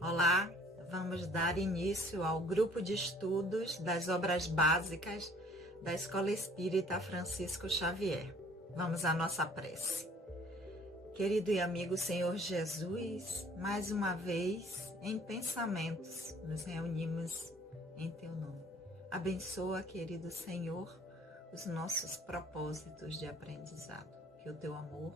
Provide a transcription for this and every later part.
Olá, vamos dar início ao grupo de estudos das obras básicas da Escola Espírita Francisco Xavier. Vamos à nossa prece. Querido e amigo Senhor Jesus, mais uma vez, em pensamentos, nos reunimos em Teu nome. Abençoa, querido Senhor, os nossos propósitos de aprendizado. Que o Teu amor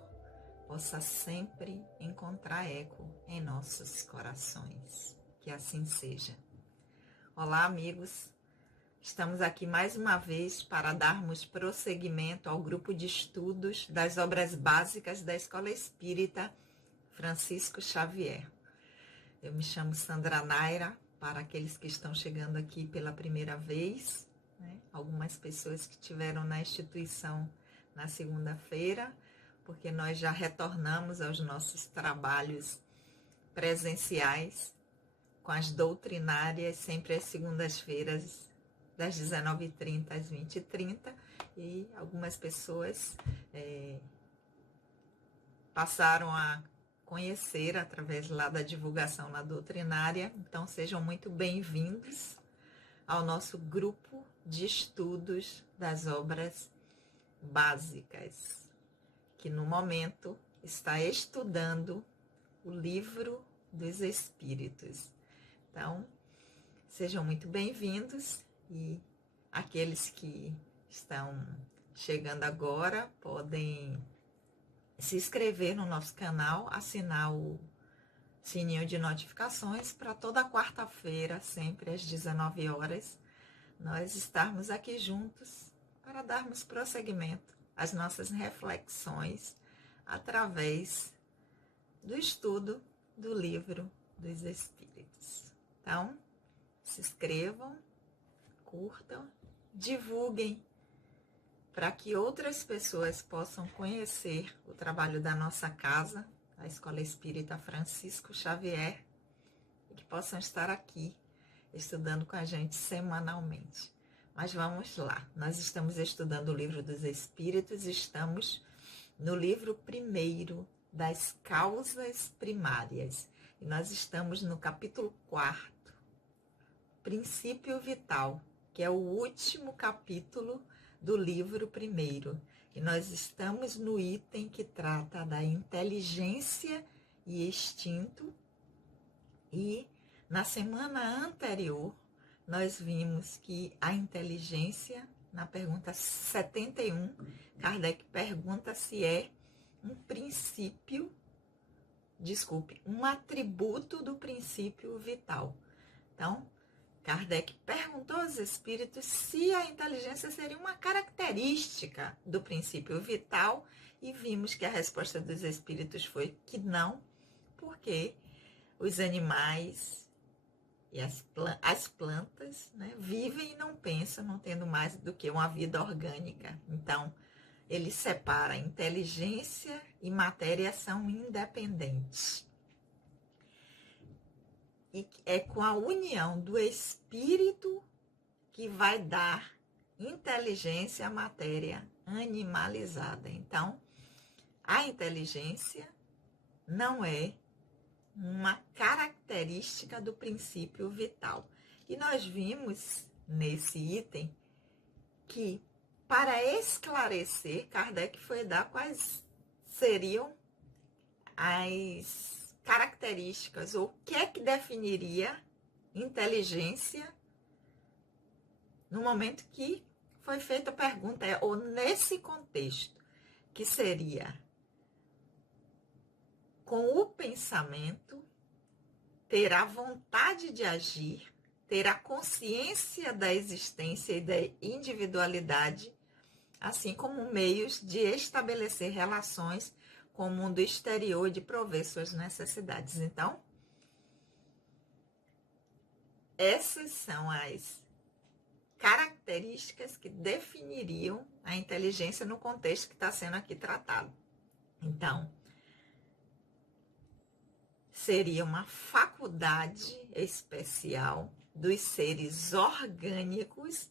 possa sempre encontrar eco em nossos corações. Que assim seja. Olá, amigos. Estamos aqui mais uma vez para darmos prosseguimento ao grupo de estudos das obras básicas da Escola Espírita Francisco Xavier. Eu me chamo Sandra Naira, para aqueles que estão chegando aqui pela primeira vez, algumas pessoas que estiveram na instituição na segunda-feira, porque nós já retornamos aos nossos trabalhos presenciais com as doutrinárias, sempre às segundas-feiras, das 19h30 às 20h30, e algumas pessoas passaram a conhecer através lá da divulgação na doutrinária. Então sejam muito bem-vindos ao nosso grupo de estudos das obras básicas, que no momento está estudando o Livro dos Espíritos. Então, sejam muito bem-vindos, e aqueles que estão chegando agora podem se inscrever no nosso canal, assinar o sininho de notificações para toda quarta-feira, sempre às 19 horas, nós estarmos aqui juntos para darmos prosseguimento às nossas reflexões através do estudo do Livro dos Espíritos. Então, se inscrevam, curtam, divulguem para que outras pessoas possam conhecer o trabalho da nossa casa, a Escola Espírita Francisco Xavier, e que possam estar aqui estudando com a gente semanalmente. Mas vamos lá, nós estamos estudando o Livro dos Espíritos, estamos no livro primeiro das causas primárias, e nós estamos no capítulo 4, Princípio Vital, que é o último capítulo do livro primeiro, e nós estamos no item que trata da inteligência e instinto, e na semana anterior nós vimos que a inteligência, na pergunta 71, Kardec pergunta se é um atributo do princípio vital. Então, Kardec perguntou aos espíritos se a inteligência seria uma característica do princípio vital, e vimos que a resposta dos espíritos foi que não, porque os animais e as plantas, vivem e não pensam, não tendo mais do que uma vida orgânica. Então, ele separa inteligência e matéria, são independentes. E é com a união do espírito que vai dar inteligência à matéria animalizada. Então, a inteligência não é uma característica do princípio vital. E nós vimos nesse item que, para esclarecer, Kardec foi dar quais seriam as características, ou o que é que definiria inteligência no momento que foi feita a pergunta, ou nesse contexto, que seria com o pensamento, ter a vontade de agir, ter a consciência da existência e da individualidade, assim como meios de estabelecer relações com o mundo exterior e de prover suas necessidades. Então, essas são as características que definiriam a inteligência no contexto que está sendo aqui tratado. Então, seria uma faculdade especial dos seres orgânicos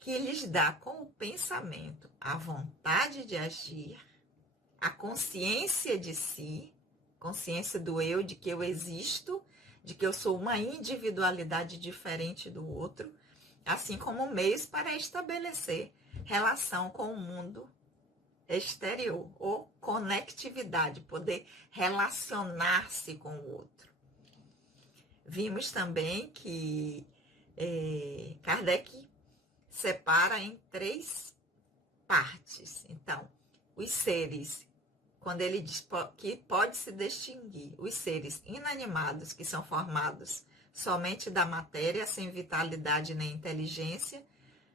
que lhes dá com o pensamento a vontade de agir, a consciência de si, consciência do eu, de que eu existo, de que eu sou uma individualidade diferente do outro, assim como meios para estabelecer relação com o mundo exterior, ou conectividade, poder relacionar-se com o outro. Vimos também que Kardec separa em 3 partes. Então, os seres, quando ele diz que pode se distinguir os seres inanimados, que são formados somente da matéria, sem vitalidade nem inteligência,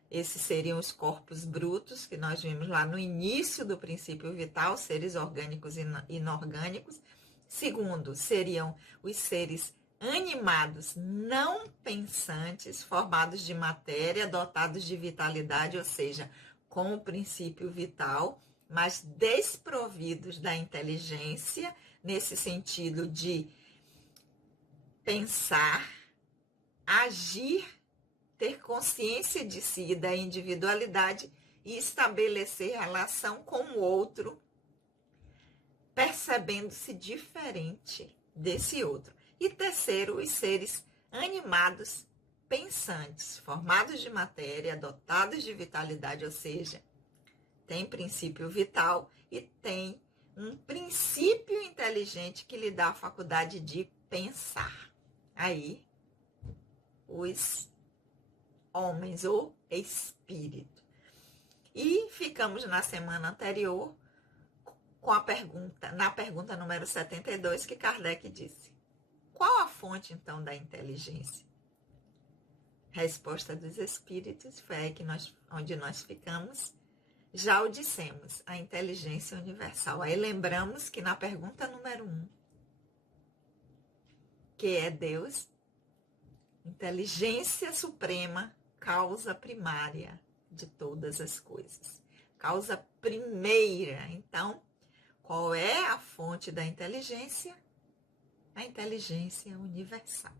esses seriam os corpos brutos, que nós vimos lá no início do princípio vital, seres orgânicos e inorgânicos. Segundo, seriam os seres animados, não pensantes, formados de matéria, dotados de vitalidade, ou seja, com o princípio vital, mas desprovidos da inteligência, nesse sentido de pensar, agir, ter consciência de si e da individualidade e estabelecer relação com o outro, percebendo-se diferente desse outro. E terceiro, os seres animados, pensantes, formados de matéria, dotados de vitalidade, ou seja, tem princípio vital e tem um princípio inteligente que lhe dá a faculdade de pensar. Aí, os homens, ou espírito. E ficamos na semana anterior com a pergunta, na pergunta número 72, que Kardec disse: qual a fonte, então, da inteligência? Resposta dos espíritos, foi aí onde nós ficamos. Já o dissemos, a inteligência universal. Aí lembramos que na pergunta número 1, que é Deus, inteligência suprema, causa primária de todas as coisas. Causa primeira. Então, qual é a fonte da inteligência? A inteligência universal.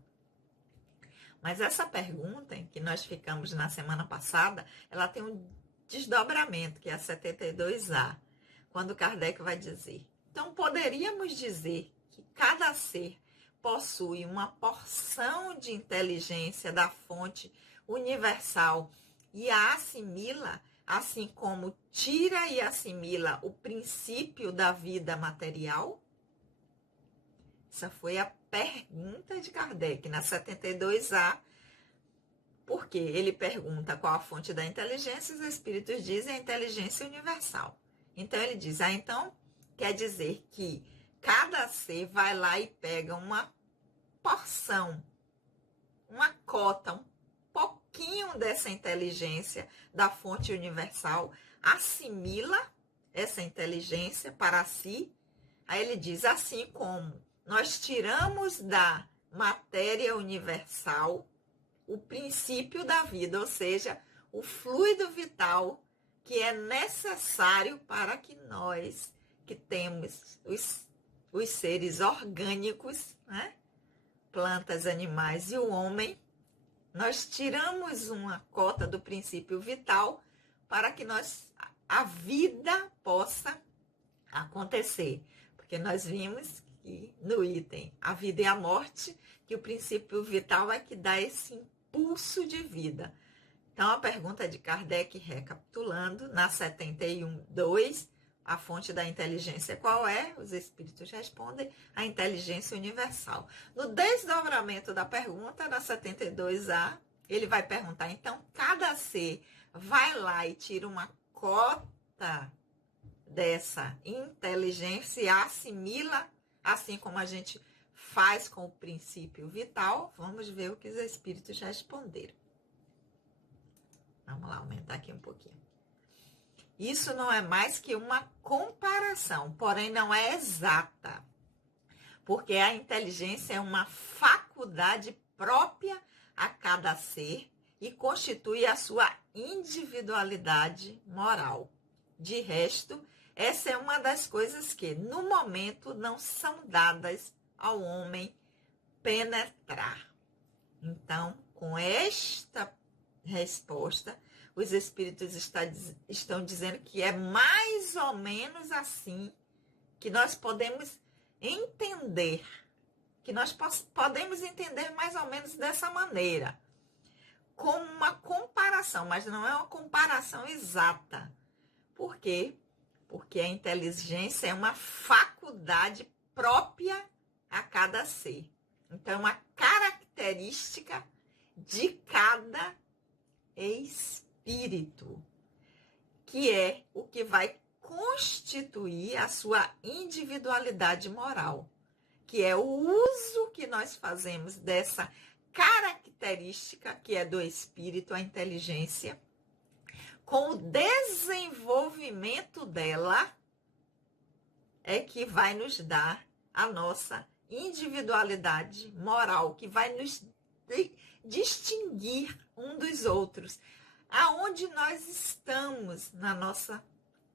Mas essa pergunta, em que nós ficamos na semana passada, ela tem um desdobramento, que é a 72A, quando Kardec vai dizer: então, poderíamos dizer que cada ser possui uma porção de inteligência da fonte universal e a assimila, assim como tira e assimila o princípio da vida material? Essa foi a pergunta de Kardec na 72A, porque ele pergunta qual a fonte da inteligência, os espíritos dizem a inteligência universal. Então ele diz, então quer dizer que cada ser vai lá e pega uma porção, uma cota, um pouquinho dessa inteligência da fonte universal, assimila essa inteligência para si. Aí ele diz, assim como nós tiramos da matéria universal o princípio da vida, ou seja, o fluido vital que é necessário para que nós, que temos os seres orgânicos, né? Plantas, animais e o homem, nós tiramos uma cota do princípio vital para que a vida possa acontecer. Porque nós vimos que no item a vida e a morte, que o princípio vital é que dá esse impulso de vida. Então, a pergunta de Kardec, recapitulando, na 71.2, a fonte da inteligência qual é? Os espíritos respondem, a inteligência universal. No desdobramento da pergunta, na 72A, ele vai perguntar, então, cada ser vai lá e tira uma cota dessa inteligência e assimila, assim como a gente faz com o princípio vital. Vamos ver o que os espíritos responderam. Vamos lá, aumentar aqui um pouquinho. Isso não é mais que uma comparação, porém não é exata, porque a inteligência é uma faculdade própria a cada ser e constitui a sua individualidade moral. De resto, essa é uma das coisas que, no momento, não são dadas ao homem penetrar. Então, com esta resposta, os espíritos estão dizendo que é mais ou menos assim que nós podemos entender que nós podemos entender mais ou menos dessa maneira, como uma comparação, mas não é uma comparação exata. Por quê? Porque a inteligência é uma faculdade própria a cada ser. Então, é uma característica de cada espírito, que é o que vai constituir a sua individualidade moral, que é o uso que nós fazemos dessa característica que é do espírito, a inteligência, com o desenvolvimento dela, é que vai nos dar a nossa individualidade moral, que vai nos distinguir um dos outros, aonde nós estamos na nossa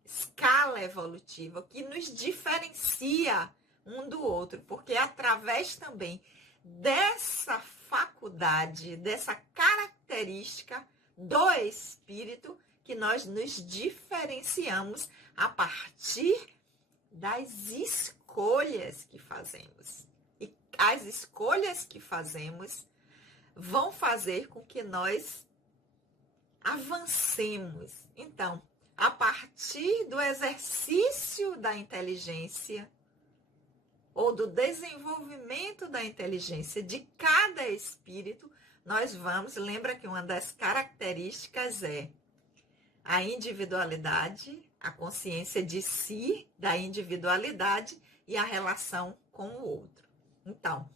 escala evolutiva, o que nos diferencia um do outro, porque é através também dessa faculdade, dessa característica do espírito que nós nos diferenciamos a partir das escolhas que fazemos. E as escolhas que fazemos vão fazer com que nós avancemos. Então, a partir do exercício da inteligência ou do desenvolvimento da inteligência de cada espírito, nós vamos, lembra que uma das características é a individualidade, a consciência de si, da individualidade e a relação com o outro. Então,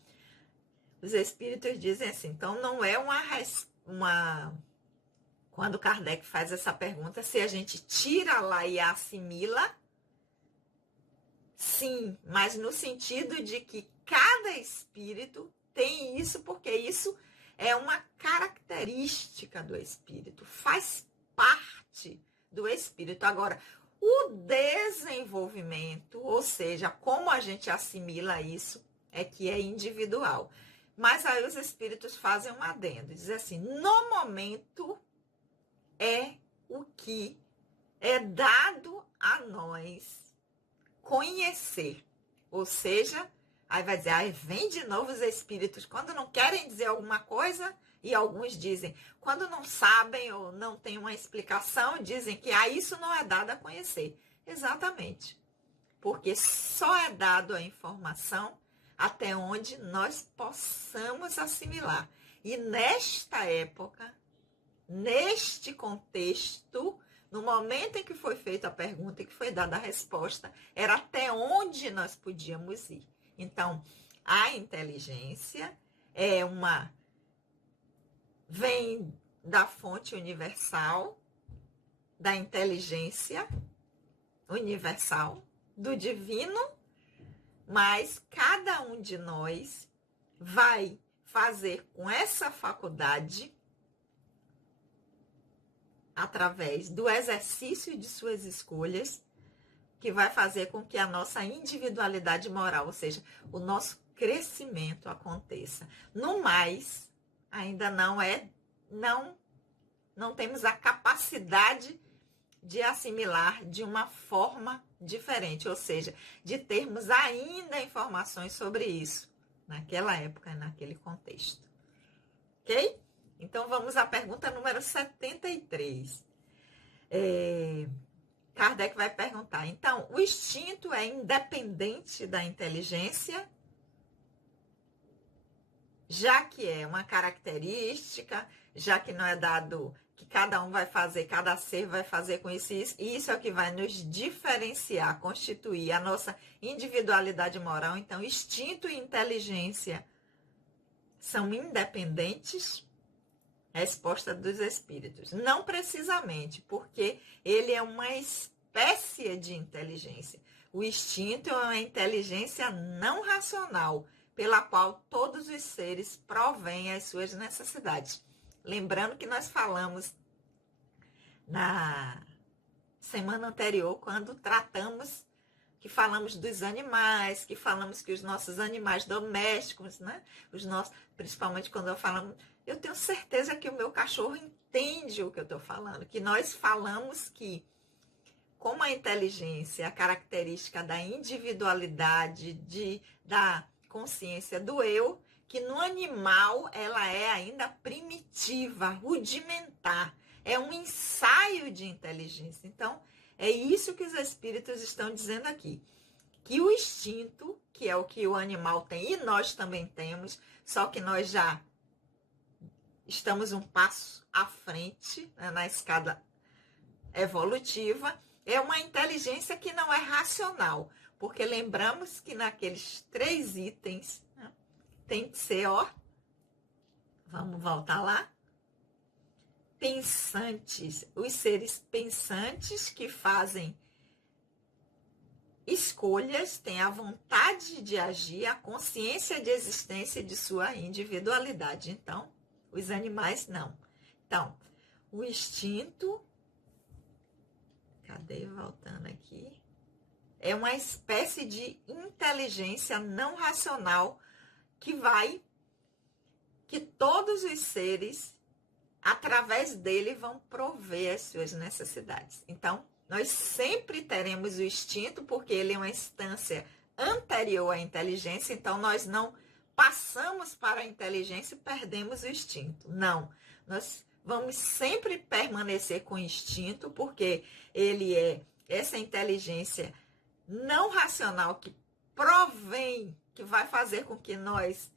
os espíritos dizem assim, então não é quando Kardec faz essa pergunta, se a gente tira lá e assimila, sim, mas no sentido de que cada espírito tem isso, porque isso é uma característica do espírito, faz parte do espírito. Agora, o desenvolvimento, ou seja, como a gente assimila isso, é que é individual. Mas aí os espíritos fazem um adendo, dizem assim, no momento é o que é dado a nós conhecer. Ou seja, aí vai dizer, aí vem de novo os espíritos, quando não querem dizer alguma coisa, e alguns dizem, quando não sabem ou não tem uma explicação, dizem que isso não é dado a conhecer. Exatamente. Porque só é dado a informação até onde nós possamos assimilar. E nesta época, neste contexto, no momento em que foi feita a pergunta e que foi dada a resposta, era até onde nós podíamos ir. Então, a inteligência vem da fonte universal, da inteligência universal, do divino, mas cada um de nós vai fazer com essa faculdade, através do exercício de suas escolhas, que vai fazer com que a nossa individualidade moral, ou seja, o nosso crescimento aconteça. No mais, ainda não temos a capacidade de assimilar de uma forma diferente, ou seja, de termos ainda informações sobre isso, naquela época, naquele contexto. Ok? Então, vamos à pergunta número 73. Kardec vai perguntar, então, o instinto é independente da inteligência? Já que é uma característica, já que não é dado que cada um vai fazer, cada ser vai fazer com isso, e isso é o que vai nos diferenciar, constituir a nossa individualidade moral. Então, instinto e inteligência são independentes? Resposta dos espíritos. Não precisamente, porque ele é uma espécie de inteligência. O instinto é uma inteligência não racional, pela qual todos os seres provêm as suas necessidades. Lembrando que nós falamos na semana anterior, quando falamos dos animais, que falamos que os nossos animais domésticos, né? Principalmente quando eu tenho certeza que o meu cachorro entende o que eu estou falando, que nós falamos que, como a inteligência, a característica da individualidade, da consciência do eu, que no animal ela é ainda primitiva, rudimentar. É um ensaio de inteligência. Então, é isso que os espíritos estão dizendo aqui. Que o instinto, que é o que o animal tem e nós também temos, só que nós já estamos um passo à frente, né, na escada evolutiva, é uma inteligência que não é racional. Porque lembramos que naqueles 3 itens, né, tem que ser, vamos voltar lá, pensantes, os seres pensantes que fazem escolhas, têm a vontade de agir, a consciência de existência de sua individualidade. Então, os animais não. Então, o instinto, cadê? Voltando aqui. É uma espécie de inteligência não racional que todos os seres, através dele, vão prover as suas necessidades. Então, nós sempre teremos o instinto, porque ele é uma instância anterior à inteligência, então nós não passamos para a inteligência e perdemos o instinto. Não, nós vamos sempre permanecer com o instinto, porque ele é essa inteligência não racional que provém, que vai fazer com que nós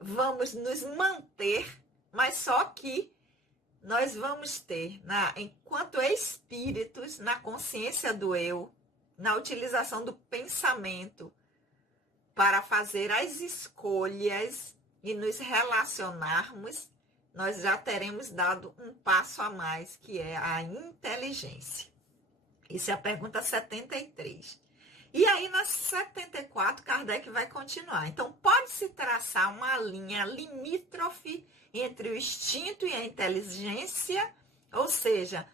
vamos nos manter, mas só que nós vamos ter, enquanto espíritos, na consciência do eu, na utilização do pensamento para fazer as escolhas e nos relacionarmos, nós já teremos dado um passo a mais, que é a inteligência. Isso é a pergunta 73. E aí, na 74, Kardec vai continuar. Então, pode-se traçar uma linha limítrofe entre o instinto e a inteligência, ou seja,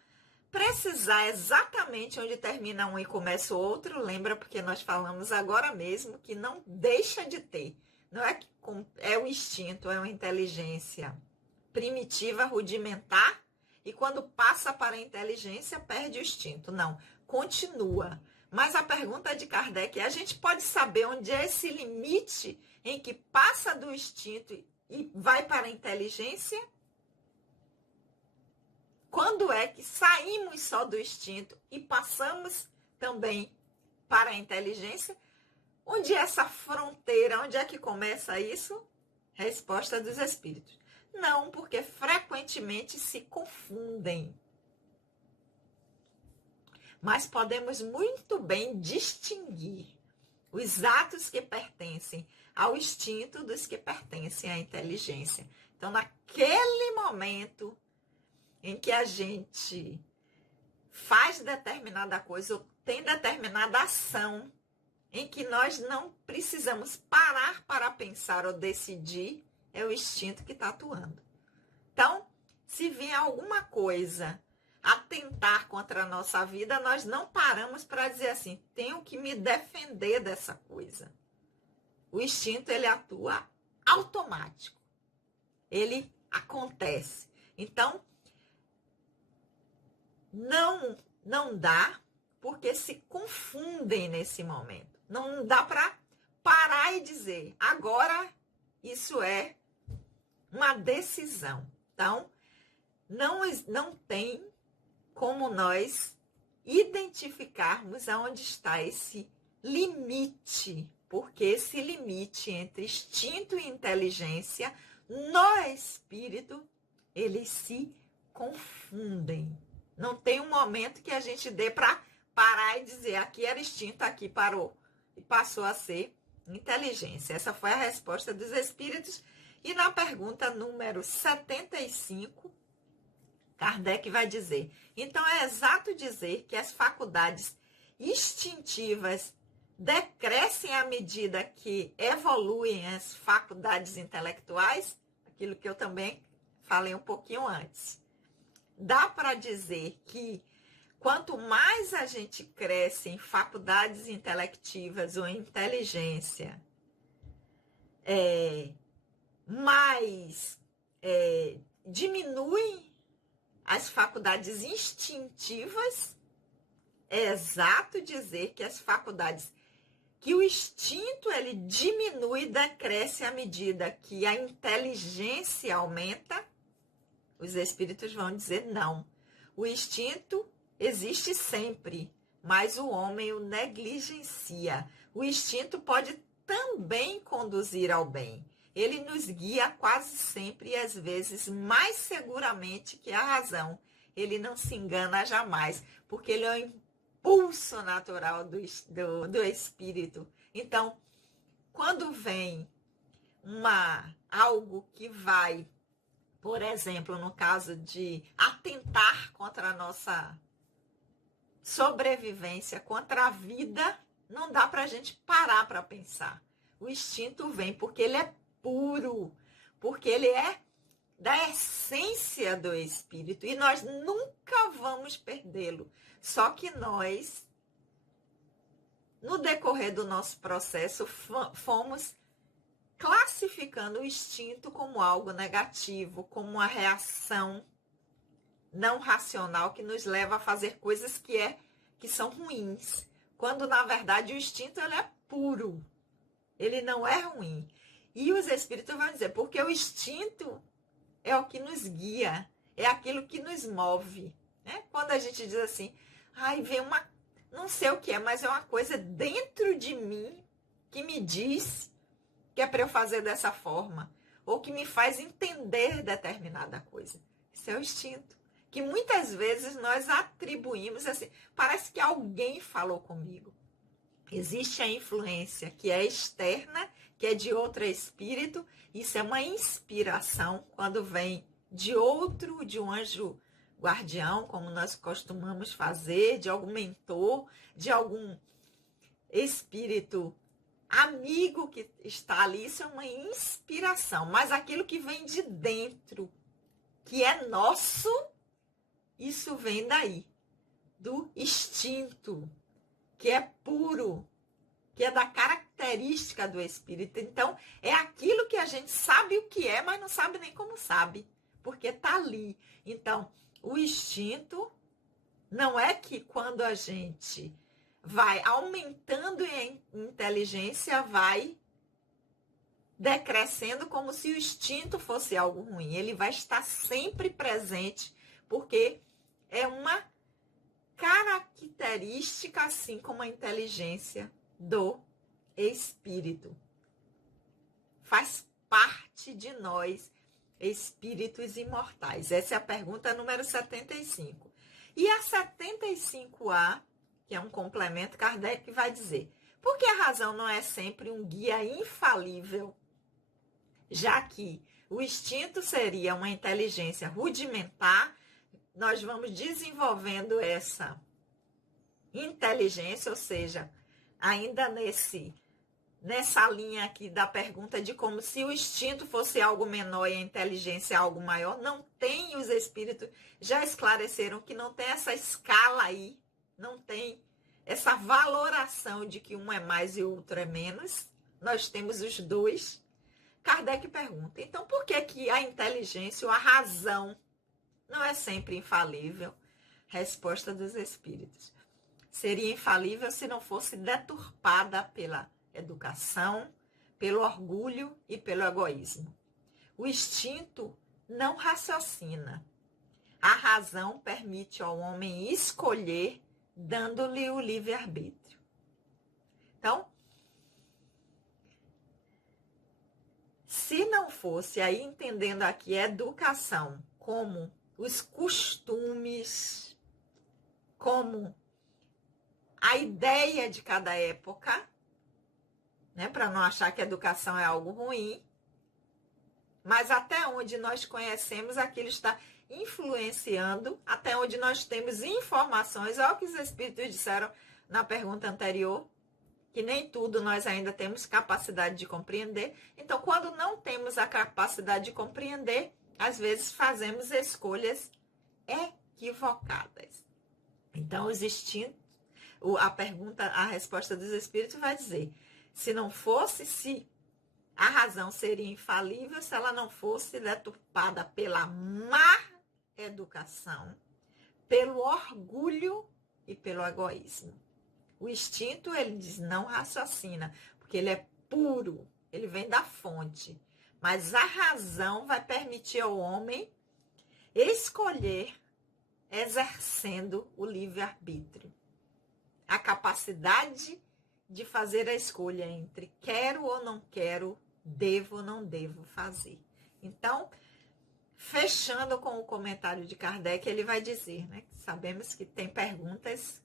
precisar exatamente onde termina um e começa o outro, lembra, porque nós falamos agora mesmo que não deixa de ter. Não é que é o instinto, é uma inteligência primitiva, rudimentar, e quando passa para a inteligência, perde o instinto. Não, continua. Mas a pergunta de Kardec é: a gente pode saber onde é esse limite em que passa do instinto e vai para a inteligência? Quando é que saímos só do instinto e passamos também para a inteligência? Onde é essa fronteira? Onde é que começa isso? Resposta dos espíritos: não, porque frequentemente se confundem. Mas podemos muito bem distinguir os atos que pertencem ao instinto dos que pertencem à inteligência. Então, naquele momento em que a gente faz determinada coisa ou tem determinada ação, em que nós não precisamos parar para pensar ou decidir, é o instinto que está atuando. Então, se vier alguma coisa atentar contra a nossa vida, nós não paramos para dizer assim: tenho que me defender dessa coisa. O instinto, ele atua automático. Ele acontece. Então, não dá, porque se confundem nesse momento. Não dá para parar e dizer: agora isso é uma decisão. Então, não tem como nós identificarmos aonde está esse limite, porque esse limite entre instinto e inteligência no espírito, eles se confundem. Não tem um momento que a gente dê para parar e dizer: aqui era instinto, aqui parou e passou a ser inteligência. Essa foi a resposta dos espíritos. E na pergunta número 75, Kardec vai dizer: então é exato dizer que as faculdades instintivas decrescem à medida que evoluem as faculdades intelectuais? Aquilo que eu também falei um pouquinho antes. Dá para dizer que quanto mais a gente cresce em faculdades intelectivas ou em inteligência, mais diminuem as faculdades instintivas? É exato dizer que as faculdades que o instinto ele diminui e decresce à medida que a inteligência aumenta, os espíritos vão dizer não. O instinto existe sempre, mas o homem o negligencia. O instinto pode também conduzir ao bem. Ele nos guia quase sempre e às vezes mais seguramente que a razão. Ele não se engana jamais, porque ele é o impulso natural do espírito. Então, quando vem algo que vai, por exemplo, no caso de atentar contra a nossa sobrevivência, contra a vida, não dá para a gente parar para pensar. O instinto vem porque ele é puro, porque ele é da essência do espírito e nós nunca vamos perdê-lo. Só que nós, no decorrer do nosso processo, fomos classificando o instinto como algo negativo, como uma reação não racional que nos leva a fazer coisas que são ruins. Quando, na verdade, o instinto ele é puro. Ele não é ruim. E os espíritos vão dizer, porque o instinto é o que nos guia, é aquilo que nos move. Né? Quando a gente diz assim, ai, vem não sei o que é, mas é uma coisa dentro de mim que me diz que é para eu fazer dessa forma, ou que me faz entender determinada coisa. Isso é o instinto, que muitas vezes nós atribuímos assim, parece que alguém falou comigo. Existe a influência que é externa, que é de outro espírito. Isso é uma inspiração quando vem de um anjo guardião, como nós costumamos fazer, de algum mentor, de algum espírito amigo que está ali. Isso é uma inspiração. Mas aquilo que vem de dentro, que é nosso, isso vem daí, do instinto, que é puro, que é da característica do espírito. Então, é aquilo que a gente sabe o que é, mas não sabe nem como sabe, porque está ali. Então, o instinto não é que quando a gente vai aumentando em inteligência, vai decrescendo como se o instinto fosse algo ruim. Ele vai estar sempre presente, porque é uma característica, assim como a inteligência do espírito. Faz parte de nós, espíritos imortais. Essa é a pergunta número 75. E a 75A, que é um complemento, Kardec vai dizer, por que a razão não é sempre um guia infalível, já que o instinto seria uma inteligência rudimentar, nós vamos desenvolvendo essa inteligência, ou seja, ainda nessa linha aqui da pergunta de como se o instinto fosse algo menor e a inteligência algo maior, não tem, os espíritos já esclareceram que não tem essa escala aí, não tem essa valoração de que um é mais e o outro é menos, nós temos os dois. Kardec pergunta, então por que a inteligência ou a razão não é sempre infalível? Resposta dos espíritos. Seria infalível se não fosse deturpada pela educação, pelo orgulho e pelo egoísmo. O instinto não raciocina. A razão permite ao homem escolher, dando-lhe o livre-arbítrio. Então, se não fosse, aí entendendo aqui a educação como os costumes, como a ideia de cada época, né, para não achar que a educação é algo ruim, mas até onde nós conhecemos, aquilo está influenciando, até onde nós temos informações, olha o que os espíritos disseram na pergunta anterior, que nem tudo nós ainda temos capacidade de compreender. Então, quando não temos a capacidade de compreender, às vezes fazemos escolhas equivocadas. Então, os instintos, a resposta dos espíritos vai dizer, se a razão seria infalível se ela não fosse deturpada pela má educação, pelo orgulho e pelo egoísmo. O instinto, ele diz, não raciocina, porque ele é puro, ele vem da fonte. Mas a razão vai permitir ao homem escolher exercendo o livre-arbítrio. A capacidade de fazer a escolha entre quero ou não quero, devo ou não devo fazer. Então, fechando com o comentário de Kardec, ele vai dizer, né? Sabemos que tem perguntas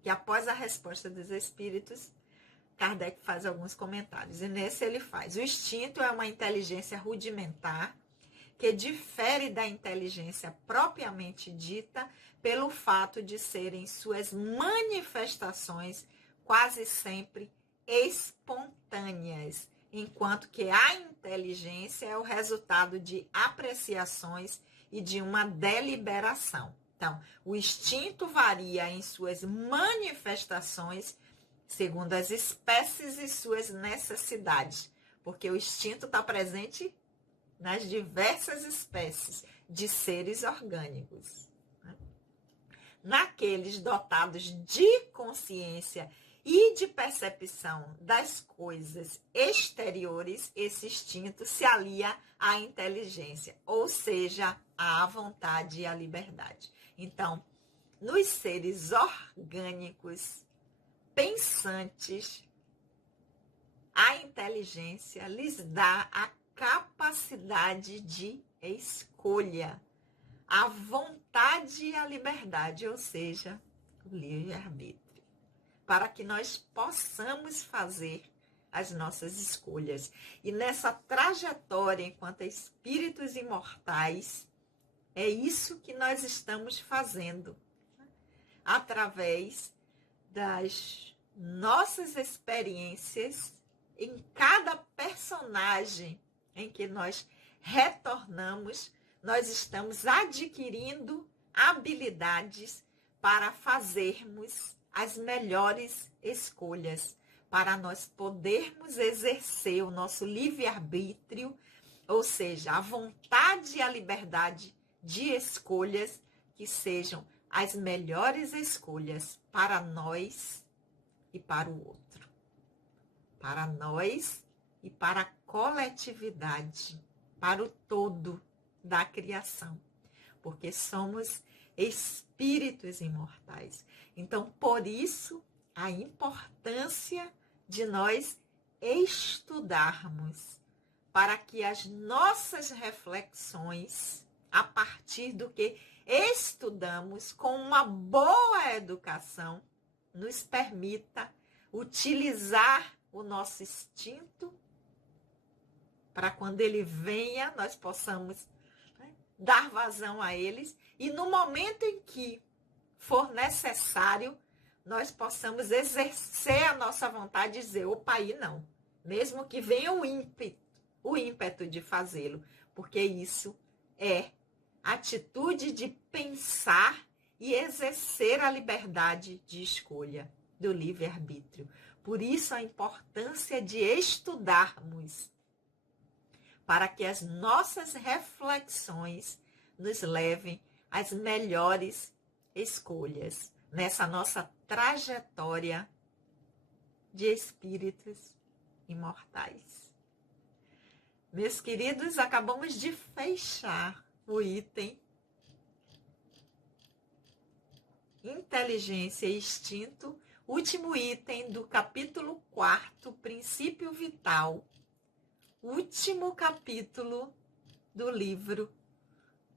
que após a resposta dos espíritos, Kardec faz alguns comentários. E nesse ele faz: o instinto é uma inteligência rudimentar que difere da inteligência propriamente dita pelo fato de serem suas manifestações quase sempre espontâneas, enquanto que a inteligência é o resultado de apreciações e de uma deliberação. Então, o instinto varia em suas manifestações segundo as espécies e suas necessidades, porque o instinto está presente nas diversas espécies de seres orgânicos. Naqueles dotados de consciência e de percepção das coisas exteriores, esse instinto se alia à inteligência, ou seja, à vontade e à liberdade. Então, nos seres orgânicos, pensantes, a inteligência lhes dá a capacidade de escolha, a vontade e a liberdade, ou seja, o livre-arbítrio, para que nós possamos fazer as nossas escolhas. E nessa trajetória enquanto espíritos imortais, é isso que nós estamos fazendo, através das nossas experiências em cada personagem em que nós retornamos, nós estamos adquirindo habilidades para fazermos as melhores escolhas, para nós podermos exercer o nosso livre-arbítrio, ou seja, a vontade e a liberdade de escolhas que sejam as melhores escolhas para nós e para o outro, para nós e para a coletividade, para o todo da criação, porque somos espíritos imortais. Então, por isso, a importância de nós estudarmos, para que as nossas reflexões, a partir do que estudamos, com uma boa educação, nos permita utilizar o nosso instinto para quando ele venha, nós possamos dar vazão a eles e no momento em que for necessário, nós possamos exercer a nossa vontade e dizer, opa, aí não. Mesmo que venha o ímpeto de fazê-lo, porque isso é atitude de pensar e exercer a liberdade de escolha do livre-arbítrio. Por isso a importância de estudarmos, para que as nossas reflexões nos levem às melhores escolhas nessa nossa trajetória de espíritos imortais. Meus queridos, acabamos de fechar o item Inteligência e Instinto, último item do capítulo 4, Princípio Vital, último capítulo do livro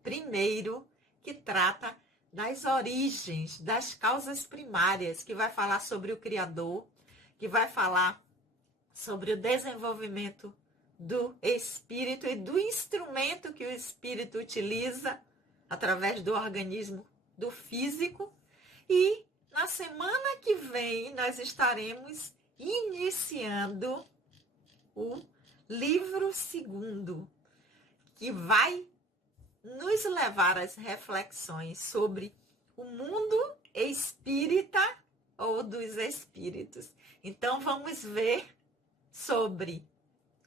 primeiro, que trata das origens, das causas primárias, que vai falar sobre o Criador, que vai falar sobre o desenvolvimento do espírito e do instrumento que o espírito utiliza através do organismo do físico. E na semana que vem nós estaremos iniciando o livro segundo, que vai nos levar às reflexões sobre o mundo espírita ou dos espíritos. Então vamos ver sobre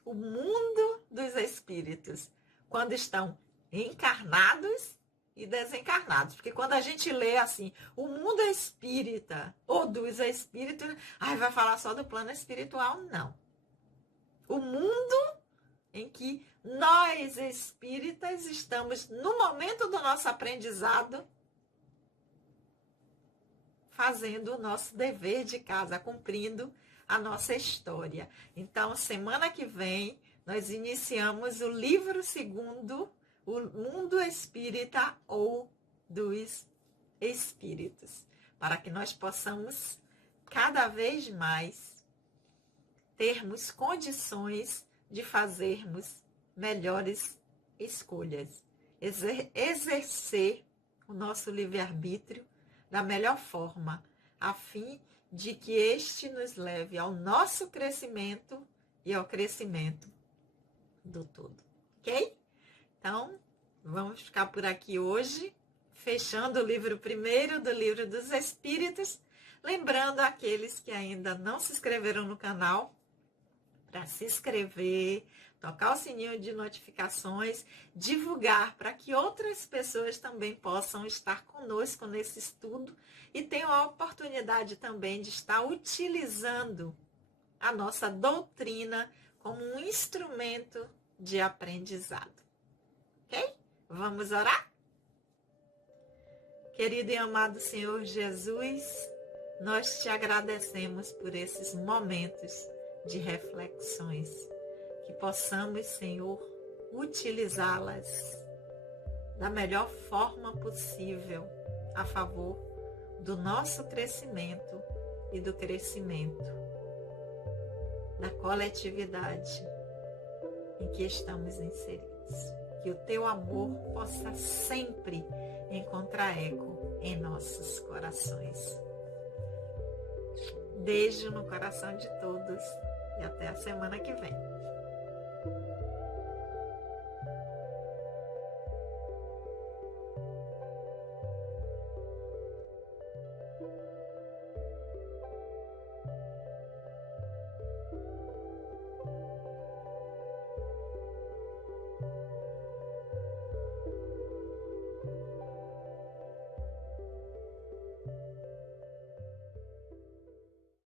o mundo dos espíritos quando estão encarnados e desencarnados. Porque quando a gente lê assim, o mundo é espírita, ou dos espíritos, vai falar só do plano espiritual, não. O mundo em que nós espíritas estamos no momento do nosso aprendizado, fazendo o nosso dever de casa, cumprindo a nossa história. Então, semana que vem, nós iniciamos o livro segundo, o Mundo Espírita ou dos Espíritos, para que nós possamos cada vez mais termos condições de fazermos melhores escolhas, exercer o nosso livre-arbítrio da melhor forma, a fim de que este nos leve ao nosso crescimento e ao crescimento do todo, ok? Então, vamos ficar por aqui hoje, fechando o livro primeiro do Livro dos Espíritos, lembrando aqueles que ainda não se inscreveram no canal, para se inscrever, tocar o sininho de notificações, divulgar para que outras pessoas também possam estar conosco nesse estudo e tenham a oportunidade também de estar utilizando a nossa doutrina como um instrumento de aprendizado. Ok? Vamos orar? Querido e amado Senhor Jesus, nós te agradecemos por esses momentos de reflexões, que possamos, Senhor, utilizá-las da melhor forma possível a favor do nosso crescimento e do crescimento da coletividade em que estamos inseridos. Que o teu amor possa sempre encontrar eco em nossos corações. Beijo no coração de todos e até a semana que vem.